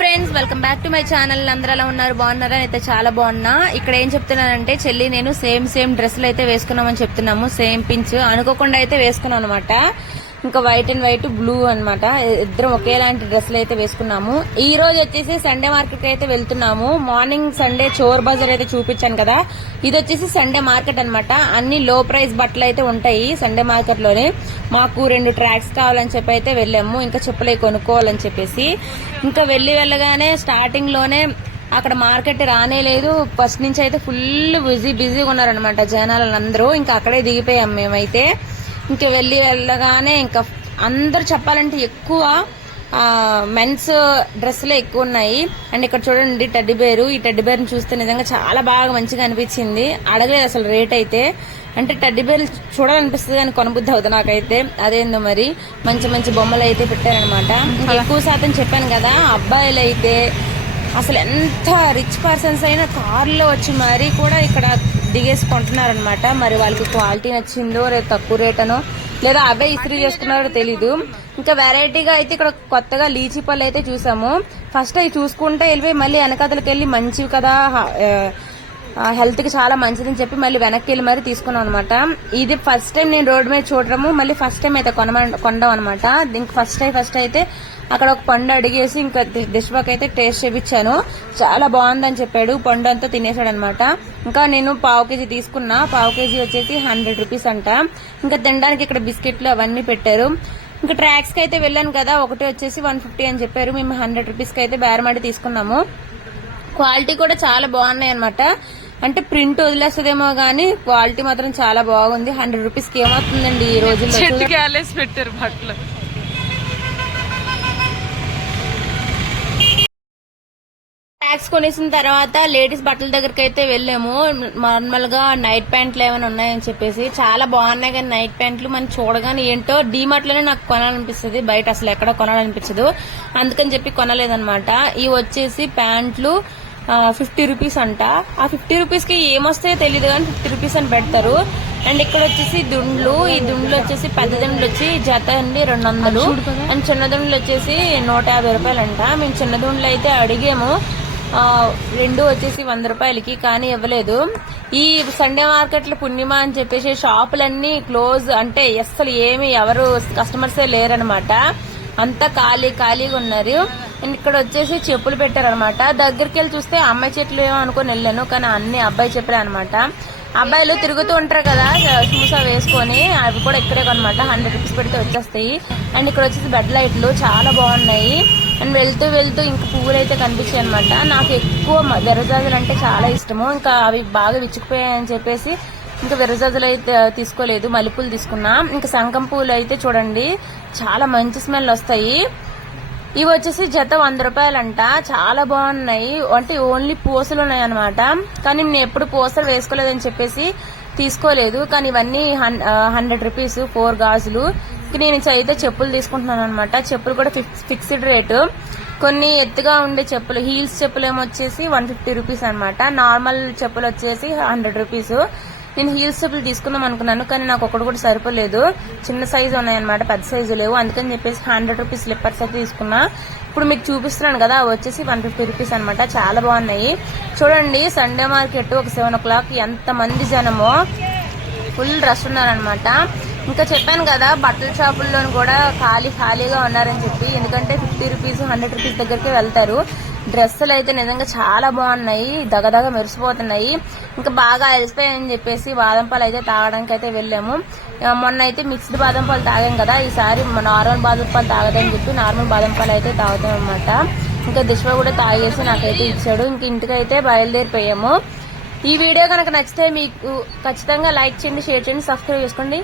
Friends, welcome back to my channel. అందరూ ఎలా ఉన్నారు? బాగున్నారా? అయితే చాలా బాగున్నా. ఇక్కడ ఏం చెప్తున్నానంటే, చెల్లి నేను సేమ్ డ్రెస్సులు అయితే వేసుకున్నామని చెప్తున్నాము. సేమ్ పించ్ అనుకోకుండా అయితే వేసుకున్నాం అనమాట. ఇంకా వైట్ అండ్ వైట్ బ్లూ అనమాట. ఇద్దరం ఒకేలాంటి డ్రెస్సులు అయితే వేసుకున్నాము. ఈ రోజు వచ్చేసి సండే మార్కెట్ అయితే వెళ్తున్నాము. మార్నింగ్ సండే చోర్ బజార్ అయితే చూపించాను కదా, ఇది వచ్చేసి సండే మార్కెట్ అనమాట. అన్ని లో ప్రైస్ బట్టలు అయితే ఉంటాయి సండే మార్కెట్ లోనే. మాకు 2 ట్రాక్స్ కావాలని చెప్పి అయితే వెళ్ళాము. ఇంకా చెప్పులు కొనుక్కోవాలని చెప్పేసి ఇంకా వెళ్ళగానే స్టార్టింగ్ లోనే అక్కడ మార్కెట్ రానే లేదు. ఫస్ట్ నుంచి అయితే ఫుల్ బిజీగా ఉన్నారనమాట జనాలందరూ. ఇంకా అక్కడే దిగిపోయాం మేమైతే. ఇంకా వెళ్ళగానే ఇంకా అందరు చెప్పాలంటే ఎక్కువ మెన్స్ డ్రెస్సులే ఎక్కువ ఉన్నాయి. అండ్ ఇక్కడ చూడండి టెడ్డీ బేరు. ఈ టెడ్డీ బేర్ని చూస్తే నిజంగా చాలా బాగా మంచిగా అనిపించింది. అడగలేదు అసలు రేట్ అయితే. అంటే టెడ్డీ బేర్లు చూడాలనిపిస్తుంది కానీ కొనబుద్ధి అవుతుంది నాకైతే. అదేందో మరి మంచి బొమ్మలు అయితే పెట్టారనమాట. ఇంకా ఎక్కువ శాతం చెప్పాను కదా, అబ్బాయిలు అయితే అసలు ఎంత రిచ్ పర్సన్స్ అయినా కార్లో వచ్చి మరీ కూడా ఇక్కడ దిగేసి కొంటున్నారనమాట. మరి వాళ్ళకి క్వాలిటీ నచ్చిందో లేదా తక్కువ రేట్ అనో లేదా అవే ఇస్త్రీ చేసుకున్నారో తెలీదు. ఇంకా వెరైటీగా అయితే ఇక్కడ కొత్తగా లీచీ పళ్ళు అయితే చూసాము. ఫస్ట్ అవి చూసుకుంటే వెళ్ళిపోయి మళ్ళీ వెనకతలకి వెళ్ళి మంచివి కదా, హెల్త్ కి చాలా మంచిదని చెప్పి మళ్ళీ వెనక్కి వెళ్ళి మరీ తీసుకున్నాం అనమాట. ఇది ఫస్ట్ టైం నేను రోడ్డు మీద చూడడము, మళ్ళీ ఫస్ట్ టైం అయితే కొనడం అనమాట. దీనికి ఫస్ట్ అయితే అక్కడ ఒక పండు అడిగేసి ఇంకా దిష్బాక్ అయితే టేస్ట్ చేపించాను. చాలా బాగుందని చెప్పాడు. పండు అంతా తినేసాడు అనమాట. ఇంకా నేను పావు కేజీ తీసుకున్నా. పావు కేజీ వచ్చేసి 100 రూపీస్ అంట. ఇంకా తినడానికి ఇక్కడ బిస్కెట్లు అవన్నీ పెట్టారు. ఇంకా ట్రాక్స్ కి అయితే వెళ్ళాను కదా, ఒకటి వచ్చేసి 150 అని చెప్పారు. మేము 100 రూపీస్ కి అయితే బేరమాడి తీసుకున్నాము. క్వాలిటీ కూడా చాలా బాగున్నాయి అనమాట. అంటే ప్రింట్ వదిలేస్తుందేమో గానీ క్వాలిటీ మాత్రం చాలా బాగుంది. 100 రూపీస్ కి ఏమవుతుందండి ఈ రోజుల్లో. పెట్టారు బట్టలు. ట్యాక్స్ కొనేసిన తర్వాత లేడీస్ బట్టల దగ్గరికి అయితే వెళ్ళాము. నార్మల్ గా నైట్ ప్యాంట్లు ఏమైనా ఉన్నాయని చెప్పేసి. చాలా బాగున్నాయి కానీ నైట్ ప్యాంట్లు మనం చూడగానే ఏంటో డీమార్ట్ లోనే నాకు కొనాలనిపిస్తుంది, బయట అసలు ఎక్కడ కొనాలనిపించదు. అందుకని చెప్పి కొనలేదనమాట. ఇవి వచ్చేసి ప్యాంట్లు 50 రూపీస్ అంట. ఆ 50 రూపీస్ కి ఏమొస్తాయో తెలియదు కానీ 50 రూపీస్ అని పెడతారు. అండ్ ఇక్కడ వచ్చేసి దుండ్లు. ఈ దుండ్లు వచ్చేసి పెద్ద దుండ్లు వచ్చి జత అండి 200. అండ్ చిన్న దుండ్లు వచ్చేసి 150 రూపాయలు అంట. మేము చిన్న దుండ్లు అయితే అడిగాము. 2 వచ్చేసి 100 రూపాయలకి, కానీ ఇవ్వలేదు. ఈ సండే మార్కెట్ లో పుణ్యమా అని చెప్పేసి షాపులన్నీ క్లోజ్. అంటే అసలు ఎవరు కస్టమర్సే లేరనమాట. అంతా ఖాళీగా ఉన్నారు. ఇక్కడ వచ్చేసి చెప్పులు పెట్టారనమాట. దగ్గరికి వెళ్ళి చూస్తే అమ్మాయి చెట్లు ఏమో అనుకుని వెళ్ళాను, కానీ అన్ని అబ్బాయి చెప్పులే అనమాట. అబ్బాయిలు తిరుగుతూ ఉంటారు కదా షూస్ వేసుకొని, అవి కూడా ఇక్కడే అనమాట. 100 రూపీస్ పెడితే వచ్చేస్తాయి. అండ్ ఇక్కడ వచ్చేసి బెడ్ లైట్లు చాలా బాగున్నాయి. అండ్ వెళ్తూ ఇంకా పువ్వులు అయితే కనిపించాయి అనమాట. నాకు ఎక్కువ విరజాజులు అంటే చాలా ఇష్టము. ఇంకా అవి బాగా విచ్చుకుపోయాయని చెప్పేసి ఇంకా విరజాజులు అయితే తీసుకోలేదు, మల్లెపూలు తీసుకున్నా. ఇంకా సంకం పూలు అయితే చూడండి చాలా మంచి స్మెల్ వస్తాయి. ఇవి వచ్చేసి జత 100 రూపాయలంట. చాలా బాగున్నాయి. అంటే ఓన్లీ పూసలు ఉన్నాయి అనమాట. కానీ నేను ఎప్పుడు పూసలు వేసుకోలేదని చెప్పేసి తీసుకోలేదు. కానీ ఇవన్నీ 100 రూపీస్ 4 గాజులు. నేను అయితే చెప్పులు తీసుకుంటున్నాను అనమాట. చెప్పులు కూడా ఫిక్స్డ్ రేటు. కొన్ని ఎత్తుగా ఉండే చెప్పులు, హీల్స్ చెప్పులు ఏమొచ్చేసి 150 రూపీస్ అనమాట. నార్మల్ చెప్పులు వచ్చేసి 100 రూపీస్. నేను హీల్స్ చెప్పులు తీసుకుందాం అనుకున్నాను, కానీ నాకు ఒకటి కూడా సరిపోలేదు. చిన్న సైజు ఉన్నాయన్నమాట, పెద్ద సైజు లేవు. అందుకని చెప్పేసి 100 రూపీస్ స్లిప్పర్స్ అయితే తీసుకున్నా. ఇప్పుడు మీకు చూపిస్తున్నాను కదా, వచ్చేసి 150 రూపీస్ అనమాట. చాలా బాగున్నాయి. చూడండి సండే మార్కెట్ ఒక 7 o'clock ఎంత మంది జనమో, ఫుల్ రష్ ఉన్నారనమాట. ఇంకా చెప్పాను కదా బట్టల షాపుల్లో కూడా ఖాళీగా ఉన్నారని చెప్పి. ఎందుకంటే 50 రూపీస్ 100 రూపీస్ దగ్గరికి వెళ్తారు. డ్రెస్సులు అయితే నిజంగా చాలా బాగున్నాయి, దగదగ మెరిసిపోతున్నాయి. ఇంకా బాగా అలసిపోయాయని చెప్పేసి బాదం పాలు అయితే తాగడానికి అయితే వెళ్ళాము. మొన్న అయితే మిక్స్డ్ బాదం పాలు తాగాం కదా, ఈసారి నార్మల్ బాదం పాలు తాగదని చెప్పి నార్మల్ బాదం పాలు అయితే తాగుతాం అనమాట. ఇంకా దిష్వ కూడా తాగేసి నాకైతే ఇచ్చాడు. ఇంక ఇంటికైతే బయలుదేరిపోయాము. ఈ వీడియో కనుక నచ్చితే మీకు ఖచ్చితంగా లైక్ చేయండి, షేర్ చేయండి, సబ్స్క్రైబ్ చేసుకోండి.